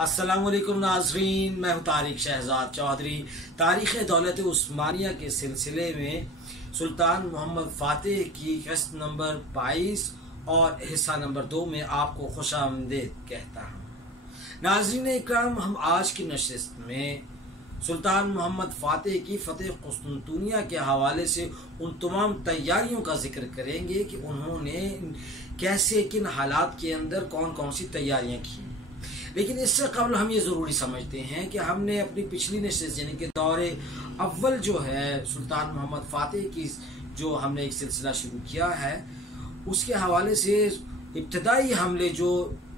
السلام علیکم ناظرین، میں ہوں طارق شہزاد چودھری۔ تاریخ دولت عثمانیہ کے سلسلے میں سلطان محمد فاتح کی قسط نمبر 22 اور حصہ نمبر 2 میں آپ کو خوش آمدید کہتا ہوں۔ ناظرین اکرام، ہم آج کی نشست میں سلطان محمد فاتح کی فتح قسطنطنیہ کے حوالے سے ان تمام تیاریوں کا ذکر کریں گے کہ انہوں نے کیسے کن حالات کے اندر کون کون سی تیاریاں کی۔ لیکن اس سے قبل ہم یہ ضروری سمجھتے ہیں کہ ہم نے اپنی پچھلی نشست یعنی کہ دور اول جو ہے سلطان محمد فاتح کی جو ہم نے ایک سلسلہ شروع کیا ہے، اس کے حوالے سے ابتدائی حملے جو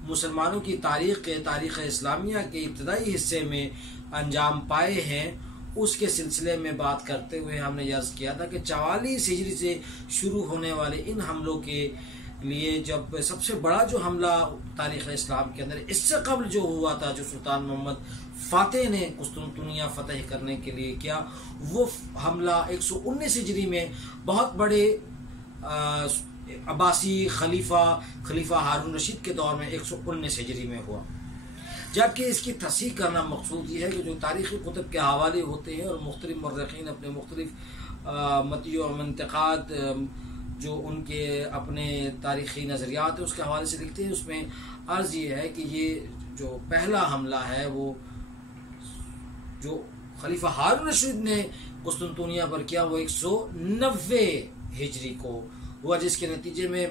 مسلمانوں کی تاریخ اسلامیہ کے ابتدائی حصے میں انجام پائے ہیں، اس کے سلسلے میں بات کرتے ہوئے ہم نے عرض کیا تھا کہ 44 ہجری سے شروع ہونے والے ان حملوں کے لیے جب سب سے بڑا جو حملہ تاریخ اسلام کے اندر اس سے قبل جو ہوا تھا، جو سلطان محمد فاتح نے قسطنطنیہ فتح کرنے کے لیے کیا، وہ حملہ 119 ہجری میں بہت بڑے عباسی خلیفہ ہارون رشید کے دور میں 119 ہجری میں ہوا۔ جبکہ اس کی تصحیح کرنا مقصود یہ ہے کہ جو تاریخی کتب کے حوالے ہوتے ہیں اور مختلف مورخین اپنے مختلف متن و منطقات جو ان کے اپنے تاریخی نظریات ہیں اس کے حوالے سے لکھتے ہیں، اس میں عرض یہ ہے کہ یہ جو پہلا حملہ ہے وہ جو خلیفہ ہارون رشید نے قسطنطنیہ پر کیا وہ 190 ہجری کو ہوا، جس کے نتیجے میں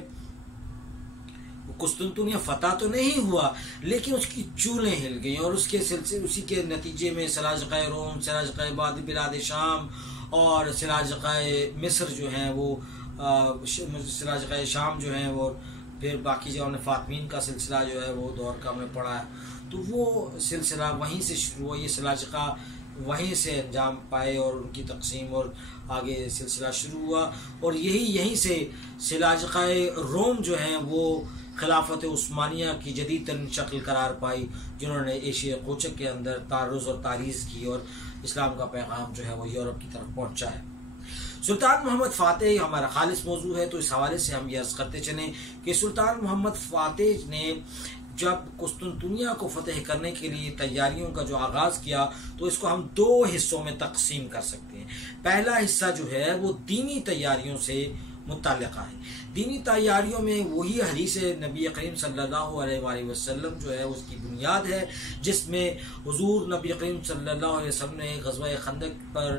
قسطنطنیہ فتح تو نہیں ہوا لیکن اس کی چولیں ہل گئیں، اور اس کے سلسلے اسی کے نتیجے میں سلاجقہ روم، سلاجقہ بلاد شام اور سلاجقہ مصر جو ہیں وہ سلاجقہ شام جو ہیں وہ، پھر باقی جو ہم نے فاطمین کا سلسلہ جو ہے وہ دور کا ہم نے پڑھا ہے، تو وہ سلسلہ وہیں سے شروع ہوا، یہ سلاجقہ وہیں سے انجام پائے اور ان کی تقسیم اور آگے سلسلہ شروع ہوا، اور یہیں سے سلاجقہ روم جو ہیں وہ خلافت عثمانیہ کی جدید ترین شکل قرار پائی، جنہوں نے ایشیا کوچک کے اندر تعرض اور تاریخ کی اور اسلام کا پیغام جو ہے وہ یورپ کی طرف پہنچا ہے۔ سلطان محمد فاتح ہمارا خالص موضوع ہے، تو اس حوالے سے ہم یہ عرض کرتے چلیں کہ سلطان محمد فاتح نے جب قسطنطنیہ کو فتح کرنے کے لیے تیاریوں کا جو آغاز کیا تو اس کو ہم 2 حصوں میں تقسیم کر سکتے ہیں۔ پہلا حصہ جو ہے وہ دینی تیاریوں سے متعلقہ ہے۔ دینی تیاریوں میں وہی حدیث نبی کریم صلی اللہ علیہ وآلہ وسلم جو ہے اس کی بنیاد ہے، جس میں حضور نبی کریم صلی اللہ علیہ وسلم نے غزوہ خندق پر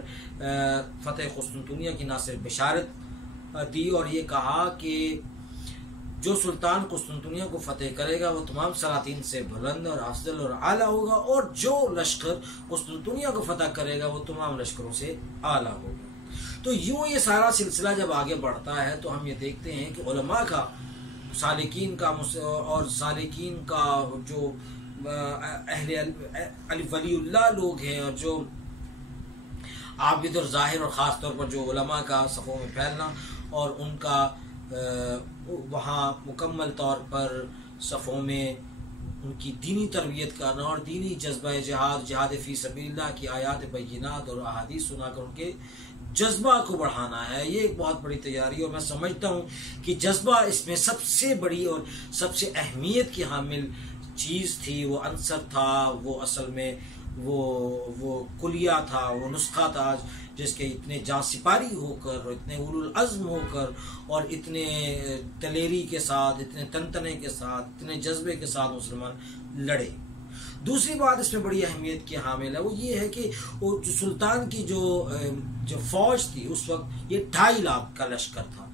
فتح قسطنطنیہ کی نہ صرف بشارت دی اور یہ کہا کہ جو سلطان قسطنطنیہ کو فتح کرے گا وہ تمام سلاطین سے بلند اور افضل اور اعلیٰ ہوگا، اور جو لشکر قسطنطنیہ کو فتح کرے گا وہ تمام لشکروں سے اعلیٰ ہوگا۔ تو یوں یہ سارا سلسلہ جب آگے بڑھتا ہے تو ہم یہ دیکھتے ہیں کہ علماء کا سالکین کا جو اہل ولی اللہ لوگ ہیں اور جو عابد اور ظاہر اور خاص طور پر جو علماء کا صفوں میں پھیلنا اور ان کا وہاں مکمل طور پر صفوں میں ان کی دینی تربیت کرنا اور دینی جذبہ جہاد فی سبیل اللہ کی آیات بینات اور احادیث سنا کر ان کے جذبہ کو بڑھانا ہے، یہ ایک بہت بڑی تیاری ہے، اور میں سمجھتا ہوں کہ جذبہ اس میں سب سے بڑی اور سب سے اہمیت کی حامل چیز تھی، وہ عنصر تھا، وہ اصل میں وہ کلیہ تھا، وہ نسخہ تھا جس کے اتنے جاں سپاری ہو کر، اتنے اولو العزم ہو کر اور اتنے دلیری کے ساتھ، اتنے تنتنے کے ساتھ، اتنے جذبے کے ساتھ مسلمان لڑے۔ دوسری بات اس میں بڑی اہمیت کی حامل ہے وہ یہ ہے کہ وہ جو سلطان کی جو فوج تھی اس وقت یہ 2.5 لاکھ کا لشکر تھا،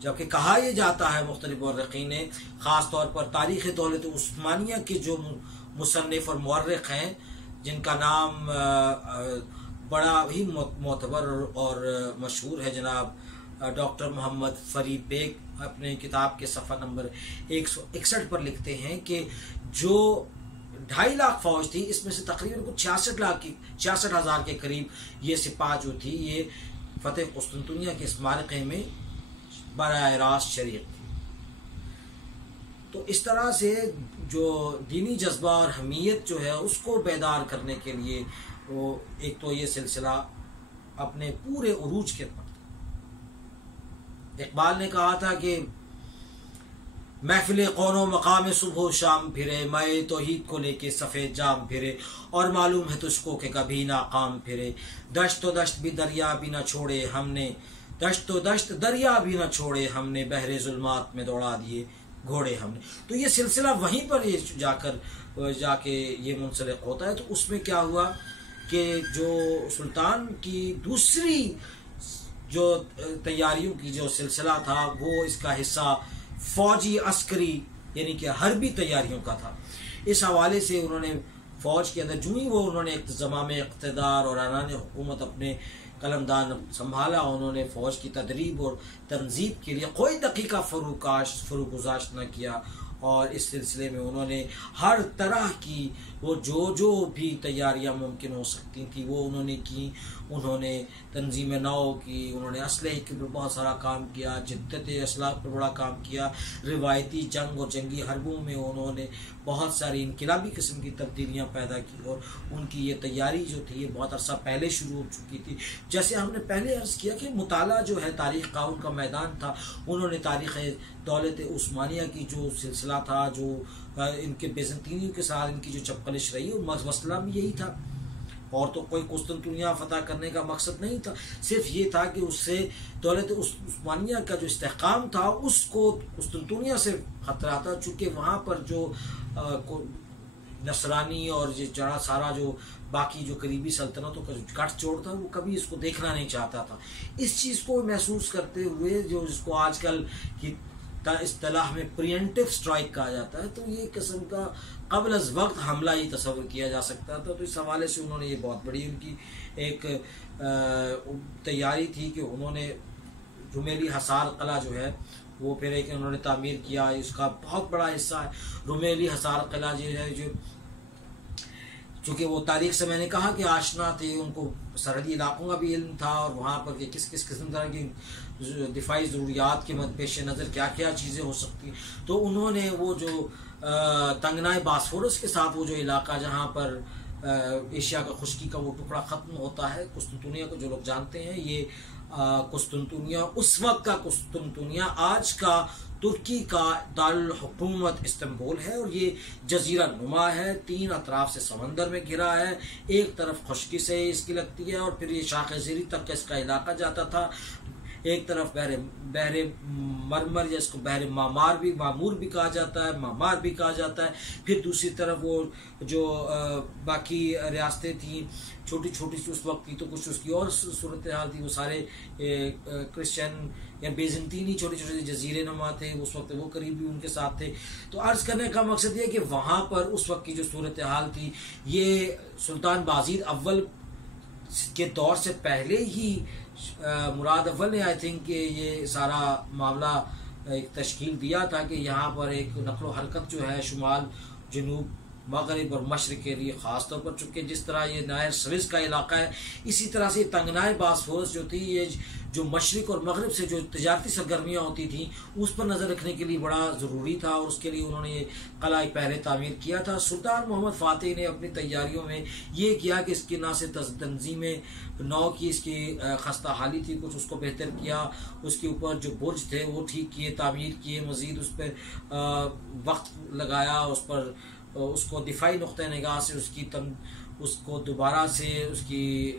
جبکہ کہا یہ جاتا ہے مختلف مورخین نے، خاص طور پر تاریخ دولت عثمانیہ کے جو مصنف اور مورخ ہیں جن کا نام بڑا ہی معتبر اور مشہور ہے، جناب ڈاکٹر محمد فرید بیگ اپنے کتاب کے صفحہ نمبر 161 پر لکھتے ہیں کہ جو 2.5 لاکھ فوج تھی اس میں سے تقریباً کچھ 66,000 کے قریب یہ سپاہ جو تھی یہ فتح قسطنطنیہ کے اس معرکے میں براہ راست شریک تھی۔ تو اس طرح سے جو دینی جذبہ اور حمیت جو ہے اس کو بیدار کرنے کے لیے وہ ایک تو یہ سلسلہ اپنے پورے عروج کے پر، اقبال نے کہا تھا کہ محفل قون و مقام صبح و شام پھرے، میں توحید کو لے کے سفید جام پھرے، اور معلوم ہے تجھ کو کہ کبھی ناکام پھرے، دشت و دشت بھی دریا بھی نہ چھوڑے ہم نے، دشت و دشت دریا بھی نہ چھوڑے ہم نے، بحر ظلمات میں دوڑا دیے گھوڑے ہم نے۔ تو یہ سلسلہ وہیں پر یہ جا کے یہ منسلک ہوتا ہے۔ تو اس میں کیا ہوا کہ جو سلطان کی دوسری جو تیاریوں کی جو سلسلہ تھا وہ اس کا حصہ فوجی عسکری یعنی کہ حربی تیاریوں کا تھا۔ اس حوالے سے انہوں نے فوج کے اندر جو ہی انہوں نے زمام اقتدار اور اعلان حکومت اپنے قلمدان سنبھالا، انہوں نے فوج کی تدریب اور تنظیم کے لیے کوئی دقیقہ فروغ گزاشت نہ کیا، اور اس سلسلے میں انہوں نے ہر طرح کی وہ جو بھی تیاریاں ممکن ہو سکتی تھیں وہ انہوں نے کی۔ انہوں نے تنظیم نو کی، انہوں نے اسلحے کے اوپر بہت سارا کام کیا، جدت اسلحہ پر بڑا کام کیا، روایتی جنگ اور جنگی حربوں میں انہوں نے بہت ساری انقلابی قسم کی تبدیلیاں پیدا کی، اور ان کی یہ تیاری جو تھی یہ بہت عرصہ پہلے شروع ہو چکی تھی۔ جیسے ہم نے پہلے عرض کیا کہ مطالعہ جو ہے تاریخ کا ان کا میدان تھا، انہوں نے تاریخ دولت عثمانیہ کی جو سلسلہ تھا، جو ان کے بیزنطینیوں کے ساتھ ان کی جو چپقلش رہی، مسئلہ بھی یہی تھا، اور تو کوئی قسطنطنیہ فتح کرنے کا مقصد نہیں تھا، صرف یہ تھا کہ اس سے دولت عثمانیہ کا جو استحکام تھا اس کو قسطنطنیہ سے خطرہ تھا، چونکہ وہاں پر جو نصرانی اور جڑا سارا جو باقی جو قریبی سلطنتوں کا جو گٹھ جوڑ تھا وہ کبھی اس کو دیکھنا نہیں چاہتا تھا۔ اس چیز کو محسوس کرتے ہوئے جو اس کو آج کل کی اصطلاح میں پریمپٹیو اسٹرائک کہا جاتا ہے، تو یہ قسم کا قبل از وقت حملہ ہی تصور کیا جا سکتا تھا۔ تو اس حوالے سے انہوں نے یہ بہت بڑی ان کی ایک تیاری تھی کہ انہوں نے رومیلی حصار قلعہ جو ہے وہ پھر ایک انہوں نے تعمیر کیا، اس کا بہت بڑا حصہ ہے رومیلی حصار قلعہ جو ہے، جو چونکہ وہ تاریخ سے میں نے کہا کہ آشنا تھے، ان کو سرحدی علاقوں کا بھی علم تھا، اور وہاں پر کہ کس قسم طرح کی دفاعی ضروریات کے پیش نظر کیا کیا چیزیں ہو سکتی، تو انہوں نے وہ جو تنگنائے باسفورس کے ساتھ وہ جو علاقہ جہاں پر ایشیا کا خشکی کا وہ ٹکڑا ختم ہوتا ہے، قسطنطنیہ کو جو لوگ جانتے ہیں، یہ قسطنطنیہ اس وقت کا قسطنطنیہ آج کا ترکی کا دارالحکومت استنبول ہے، اور یہ جزیرہ نما ہے، 3 اطراف سے سمندر میں گھرا ہے، ایک طرف خشکی سے اس کی لگتی ہے، اور پھر یہ شاخ زیری تک کا اس کا علاقہ جاتا تھا، ایک طرف بحر مرمر یا اس کو بحر معمور بھی کہا جاتا ہے، مامار بھی کہا جاتا ہے، پھر دوسری طرف وہ جو باقی ریاستیں تھیں چھوٹی چھوٹی سی اس وقت کی، تو کچھ اس کی اور صورتحال تھی، وہ سارے کرسچن یا بیزنطینی چھوٹے چھوٹے جزیرے نما تھے اس وقت، وہ قریبی ان کے ساتھ تھے۔ تو عرض کرنے کا مقصد یہ کہ وہاں پر اس وقت کی جو صورتحال تھی، یہ سلطان بازید اول کے دور سے پہلے ہی مراد اول نے آئی تھنک کہ یہ سارا معاملہ ایک تشکیل دیا تھا کہ یہاں پر ایک نقل و حرکت جو ہے شمال جنوب مغرب اور مشرق کے لیے خاص طور پر، چونکہ جس طرح یہ نہر سویز کا علاقہ ہے، اسی طرح سے تنگنائے باسفورس جو تھی، یہ جو مشرق اور مغرب سے جو تجارتی سرگرمیاں ہوتی تھیں اس پر نظر رکھنے کے لیے بڑا ضروری تھا، اور اس کے لیے انہوں نے یہ قلعہ پہلے تعمیر کیا تھا۔ سلطان محمد فاتح نے اپنی تیاریوں میں یہ کیا کہ اس کی نہ صرف تنظیم نو کی اس کی خستہ حالی تھی، کچھ اس کو بہتر کیا، اس کے اوپر جو برج تھے وہ ٹھیک کیے، تعمیر کیے، مزید اس پر وقت لگایا، اس کو دفاعی نقطہ نگاہ سے اس کو دوبارہ سے اس کی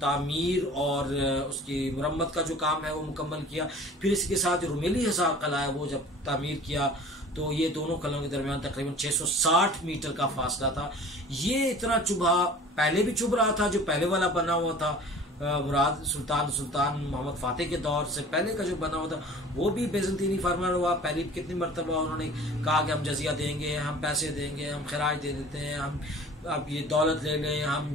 تعمیر اور اس کی مرمت کا جو کام ہے وہ مکمل کیا۔ پھر اس کے ساتھ جو رومیلی حصار قلعہ ہے وہ جب تعمیر کیا تو یہ دونوں قلعوں کے درمیان تقریباً 660 میٹر کا فاصلہ تھا۔ یہ اتنا چبھا پہلے بھی چبھ رہا تھا، جو پہلے والا بنا ہوا تھا مراد سلطان محمد فاتح کے دور سے پہلے کا جو بنا ہوا تھا وہ بھی بیزنطینی فارمر ہوا۔ پہلی کتنی مرتبہ انہوں نے کہا کہ ہم جزیہ دیں گے، ہم پیسے دیں گے، ہم خراج دے دیتے ہیں، ہم اب یہ دولت لے لیں، ہم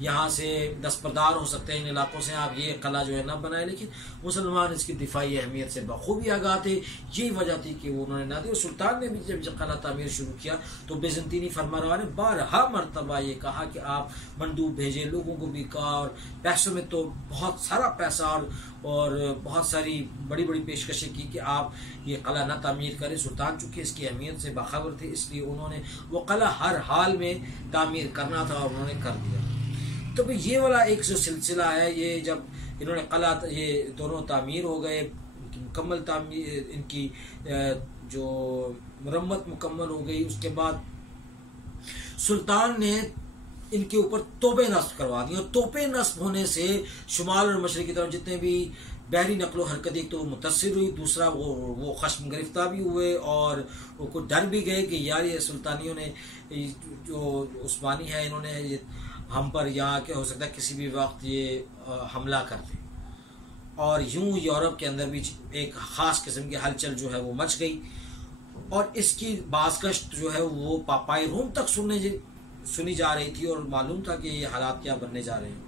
یہاں سے دستبردار ہو سکتے ہیں ان علاقوں سے، آپ یہ قلعہ جو ہے نہ بنائے۔ لیکن مسلمان اس کی دفاعی اہمیت سے بخوبی آگاہ تھے، یہی وجہ تھی کہ وہ انہوں نے نہ دی۔ اور سلطان نے بھی جب قلعہ تعمیر شروع کیا تو بیزنطینی فرمانروا نے بارہا مرتبہ یہ کہا کہ آپ مندوب بھیجے، لوگوں کو بھی کہا، اور پیسوں میں تو بہت سارا پیسہ اور بہت ساری بڑی بڑی پیشکشیں کی کہ آپ یہ قلعہ نہ تعمیر کریں۔ سلطان چونکہ اس کی اہمیت سے باخبر تھے، اس لیے انہوں نے وہ قلعہ ہر حال میں تعمیر کرنا تھا اور انہوں نے کر دیا۔ تو یہ والا ایک جو سلسلہ ہے، یہ جب انہوں نے قلعہ یہ دونوں تعمیر ہو گئے کی مکمل تعمیر، ان کی جو مرمت مکمل ہو گئی، اس کے بعد سلطان نے ان کے اوپر توپیں نصب کروا دی، اور توپیں نصب ہونے سے شمال اور مشرق کی طرف جتنے بھی بحری نقل و حرکت، ایک تو وہ متاثر ہوئی، دوسرا وہ خشم گرفتہ بھی ہوئے، اور وہ کو ڈر بھی گئے کہ یار یہ سلطانیوں نے جو عثمانی ہے انہوں نے ہم پر یہاں کہ ہو سکتا ہے کسی بھی وقت یہ حملہ کر دیں، اور یوں یورپ کے اندر بھی ایک خاص قسم کی ہلچل جو ہے وہ مچ گئی، اور اس کی بازگشت جو ہے وہ پاپائے روم تک سنی جا رہی تھی، اور معلوم تھا کہ یہ حالات کیا بننے جا رہے ہیں۔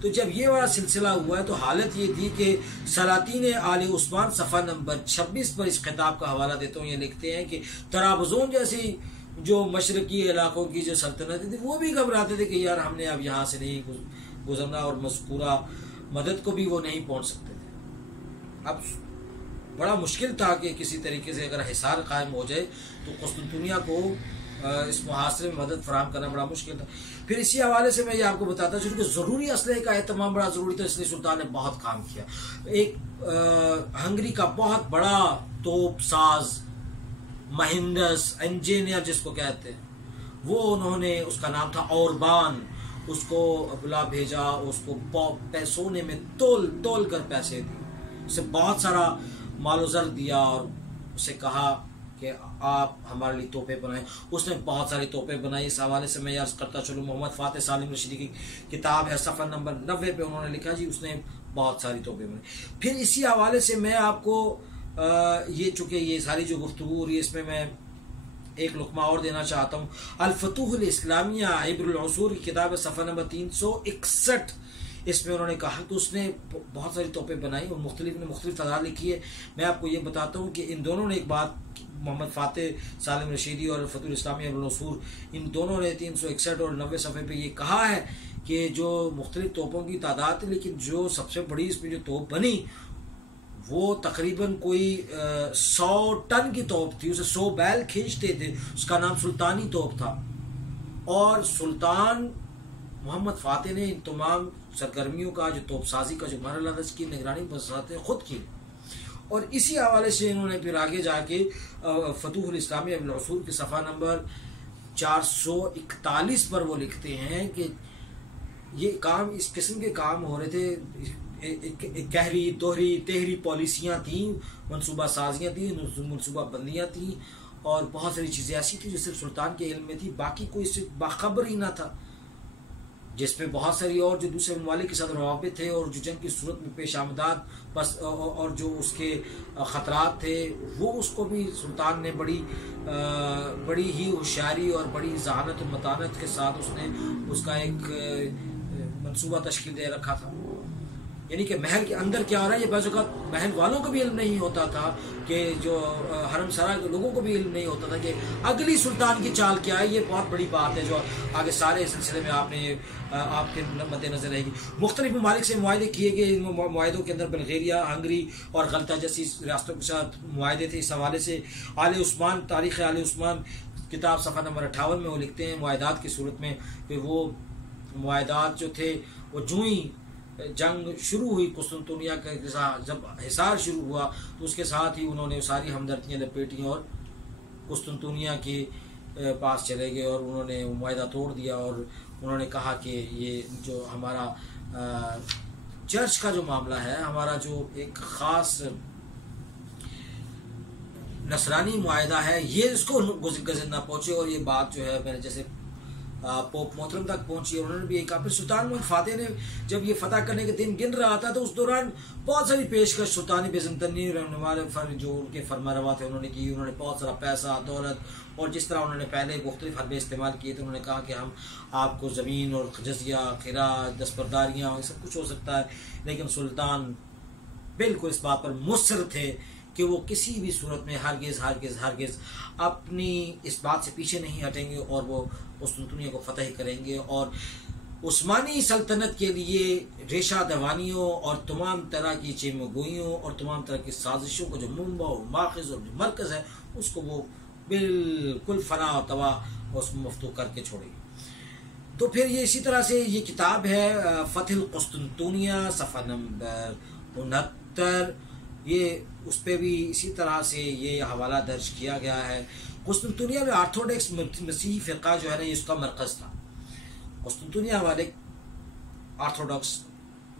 تو جب یہ والا سلسلہ ہوا ہے تو حالت یہ تھی کہ سلاطین آل عثمان صفحہ نمبر 26 پر اس خطاب کا حوالہ دیتا ہوں، یہ لکھتے ہیں کہ طرابزون جیسی جو مشرقی علاقوں کی جو سلطنتیں تھی وہ بھی گھبراتے تھے کہ یار ہم نے اب یہاں سے نہیں گزرنا، اور مذکورہ مدد کو بھی وہ نہیں پہنچ سکتے تھے۔ اب بڑا مشکل تھا کہ کسی طریقے سے اگر حصار قائم ہو جائے تو قسطنطنیہ کو اس محاصرے میں مدد فراہم کرنا بڑا مشکل تھا۔ پھر اسی حوالے سے میں یہ آپ کو بتاتا چلوں کہ ضروری اسلحے کا اہتمام بڑا ضروری تھا، اس لیے سلطان نے بہت کام کیا۔ ایک ہنگری کا بہت بڑا توپ ساز مہندس انجینئر جس کو کہتے ہیں، وہ انہوں نے، اس کا نام تھا اوربان، اس کو بلا بھیجا، اس کو سونے میں تول کر پیسے دیے، اسے بہت سارا مال و زر دیا، اور اسے کہا کہ آپ ہمارے لیے توپیں بنائیں۔ اس نے بہت ساری توپیں بنائی۔ اس حوالے سے میں عرض کرتا چلوں، محمد فاتح سالم رشیدی کی کتاب ہے، صفحہ نمبر 90 پہ انہوں نے لکھا جی اس نے بہت ساری توپیں بنائی۔ پھر اسی حوالے سے میں آپ کو یہ چونکہ یہ ساری جو گفتگو ہو رہی ہے اس میں ایک لقمہ اور دینا چاہتا ہوں۔ الفتوح الاسلامیہ عبر العصور کی کتاب ہے، صفحہ نمبر 361، اس میں انہوں نے کہا کہ اس نے بہت ساری توپیں بنائی اور مختلف تعداد لکھی ہے۔ میں آپ کو یہ بتاتا ہوں کہ ان دونوں نے ایک بات، محمد فاتح سالم رشیدی اور الفتوح الاسلامیہ عبر العصور، ان دونوں نے 361 اور 90 صفحے پہ یہ کہا ہے کہ جو مختلف توپوں کی تعداد تھی، لیکن جو سب سے بڑی اس میں جو توپ بنی وہ تقریباً کوئی 100 ٹن کی توپ تھی، اسے 100 بیل کھینچتے تھے، اس کا نام سلطانی توپ تھا، اور سلطان محمد فاتح نے ان تمام سرگرمیوں کا جو توپ سازی کا جو مرحلہ تھا اس کی نگرانی بذات خود کی، اور اسی حوالے سے انہوں نے پھر آگے جا کے فتوح الاسلامیہ ابن العصور کے صفحہ نمبر 441 پر وہ لکھتے ہیں کہ یہ کام، اس قسم کے کام ہو رہے تھے، کہری دوہری تہری پالیسیاں تھیں، منصوبہ سازیاں تھیں، منصوبہ بندیاں تھیں، اور بہت ساری چیزیں ایسی تھیں جو صرف سلطان کے علم میں تھی، باقی کوئی اس سے باخبر ہی نہ تھا، جس میں بہت ساری اور جو دوسرے ممالک کے ساتھ روابط تھے، اور جو جنگ کی صورت میں پیش آمدات بس، اور جو اس کے خطرات تھے، وہ اس کو بھی سلطان نے بڑی ہی ہوشیاری اور بڑی ذہانت و متانت کے ساتھ اس نے اس کا ایک منصوبہ تشکیل دے رکھا تھا۔ یعنی کہ محل کے اندر کیا ہو رہا ہے یہ بعض اوقات محل والوں کو بھی علم نہیں ہوتا تھا، کہ جو حرم سرا کے لوگوں کو بھی علم نہیں ہوتا تھا کہ اگلی سلطان کی چال کیا ہے۔ یہ بہت بڑی بات ہے جو آگے سارے سلسلے میں آپ کے مد نظر رہے گی۔ مختلف ممالک سے معاہدے کیے گئے، ان معاہدوں کے اندر بلغیریا، ہنگری اور غلطہ جیسی ریاستوں کے ساتھ معاہدے تھے۔ اس حوالے سے آل عثمان، تاریخ آل عثمان کتاب صفحہ نمبر 58 میں وہ لکھتے ہیں معاہدات کی صورت میں، پھر وہ معاہدات جو تھے وہ جو ہی جنگ شروع ہوئی قسطنطنیہ کا، جب حصار شروع ہوا تو اس کے ساتھ ہی انہوں نے ساری ہمدردیاں لپیٹیں اور قسطنطنیہ کے پاس چلے گئے، اور انہوں نے معاہدہ توڑ دیا، اور انہوں نے کہا کہ یہ جو ہمارا چرچ کا جو معاملہ ہے، ہمارا جو ایک خاص نصرانی معاہدہ ہے، یہ اس کو گزر نہ پہنچے، اور یہ بات جو ہے میں نے جیسے پوپ محترم تک پہنچی، اور انہوں نے بھی ایک کہا۔ پھر سلطان محمد فاتح نے جب یہ فتح کرنے کے دن گن رہا تھا تو اس دوران بہت ساری پیشکش سلطان بیزنطینی رہنما جو ان کے فرما روا تھے انہوں نے کی۔ انہوں نے بہت سارا پیسہ، دولت، اور جس طرح انہوں نے پہلے مختلف حربے استعمال کیے تھے، انہوں نے کہا کہ ہم آپ کو زمین اور جزیہ، خراج، دستبرداریاں، یہ سب کچھ ہو سکتا ہے، لیکن سلطان بالکل اس بات پر مصر تھے کہ وہ کسی بھی صورت میں ہرگز اپنی اس بات سے پیچھے نہیں ہٹیں گے، اور وہ قسطنطنیہ کو فتح کریں گے، اور عثمانی سلطنت کے لیے ریشہ دوانیوں اور تمام طرح کی چیمگوئیوں اور تمام طرح کی سازشوں کو جو منبع و ماخذ اور جو مرکز ہے اس کو وہ بالکل فنا و تباہ اس میں مفتوح کر کے چھوڑیں گے۔ تو پھر یہ اسی طرح سے یہ کتاب ہے فتح القسطنطنیہ، صفحہ نمبر 69، یہ اس پہ بھی اسی طرح سے یہ حوالہ درج کیا گیا ہے۔ قسطنطنیہ میں آرتھوڈکس مسیحی فرقہ جو ہے نا، یہ اس کا مرکز تھا۔ قسطنطنیہ والے آرتھوڈکس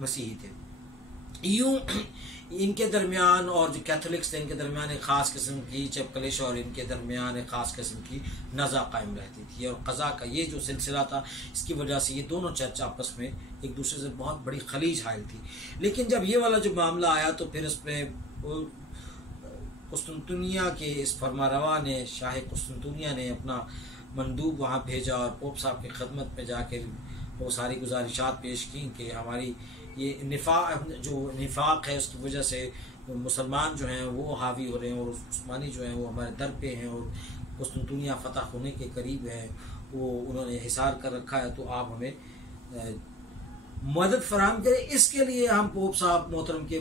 مسیحی تھے۔ یوں ان کے درمیان اور جو کیتھولکس تھے ان کے درمیان ایک خاص قسم کی چپکلش اور ان کے درمیان ایک خاص قسم کی نزاع قائم رہتی تھی، اور قضاء کا یہ جو سلسلہ تھا اس کی وجہ سے یہ دونوں چرچ آپس میں ایک دوسرے سے بہت بڑی خلیج حائل تھی۔ لیکن جب یہ والا جو معاملہ آیا تو پھر اس پہ قسطنطنیہ کے اس فرما روا نے، شاہ قسطنطنیہ نے اپنا مندوب وہاں بھیجا اور پوپ صاحب کی خدمت میں جا کے وہ ساری گزارشات پیش کی کہ ہماری یہ نفاق ہے، اس کی وجہ سے مسلمان جو ہیں وہ حاوی ہو رہے ہیں اور عثمانی جو ہیں وہ ہمارے در پہ ہیں، اور قسطنطنیہ فتح ہونے کے قریب ہے، وہ انہوں نے حصار کر رکھا ہے، تو آپ ہمیں مدد فراہم کریں۔ اس کے لیے ہم پوپ صاحب محترم کے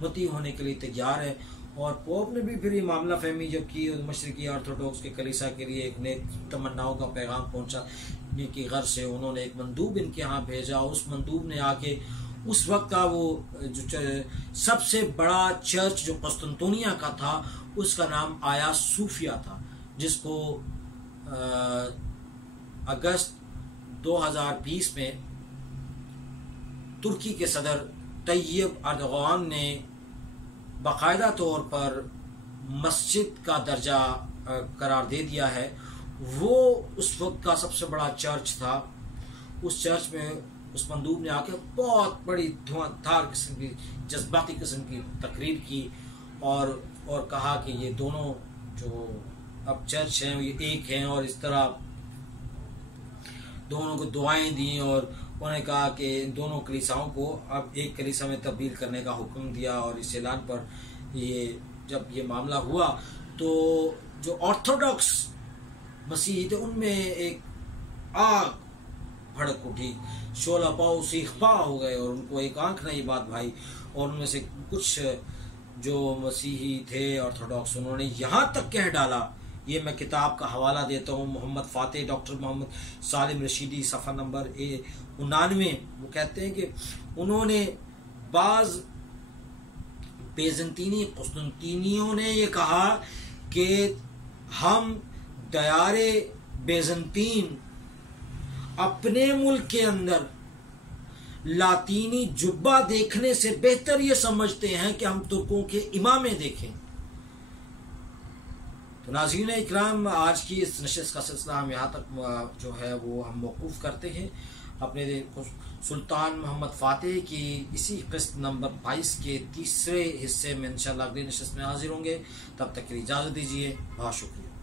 مطیع ہونے کے لیے تیار ہیں۔ اور پوپ نے بھی پھر یہ معاملہ فہمی جب کی، مشرقی آرتھوڈوکس کے کلیسا کے لیے ایک نیک تمناؤں کا پیغام پہنچانے کی غرض سے انہوں نے ایک مندوب ان کے ہاں بھیجا۔ اس مندوب نے آ کے اس وقت کا وہ جو سب سے بڑا چرچ جو قسطنطنیہ کا تھا اس کا نام آیا صوفیہ تھا، جس کو اگست 2020 میں ترکی کے صدر طیب اردوغان نے باقاعدہ طور پر مسجد کا درجہ قرار دے دیا ہے۔ وہ اس وقت کا سب سے بڑا چرچ تھا۔ اس چرچ میں اس مندوب نے آ کے بہت بڑی دھواں دھار قسم کی جذباتی قسم کی تقریر کی اور کہا کہ یہ دونوں جو اب چرچ ہیں یہ ایک ہیں، اور اس طرح دونوں کو دعائیں دیں، اور انہوں نے کہا کہ ان دونوں کلیساؤں کو اب ایک کلیسا میں تبدیل کرنے کا حکم دیا۔ اور اس اعلان پر جب یہ معاملہ ہوا تو جو آرتھوڈاکس مسیحی تھے ان میں ایک آگ بھڑک اٹھی، شعلہ پاؤ سیخ پا ہو گئے، اور ان کو ایک آنکھ نہ یہ بات بھائی۔ اور ان میں سے کچھ جو مسیحی تھے آرتھوڈاکس انہوں نے یہاں تک کہہ ڈالا، یہ میں کتاب کا حوالہ دیتا ہوں، محمد فاتح، ڈاکٹر محمد سالم رشیدی، صفحہ نمبر 99، وہ کہتے ہیں کہ انہوں نے بعض بیزنطینی قسطنطینیوں نے یہ کہا کہ ہم دیار بیزنطین اپنے ملک کے اندر لاطینی جبہ دیکھنے سے بہتر یہ سمجھتے ہیں کہ ہم ترکوں کے امامے دیکھیں۔ تو ناظرین اکرام، آج کی اس نشست کا سلسلہ ہم یہاں تک جو ہے وہ ہم موقوف کرتے ہیں۔ اپنے سلطان محمد فاتح کی اسی قسط نمبر 22 کے تیسرے حصے میں انشاءاللہ اگلی نشست میں حاضر ہوں گے۔ تب تک کے لیے اجازت دیجیے، بہت شکریہ۔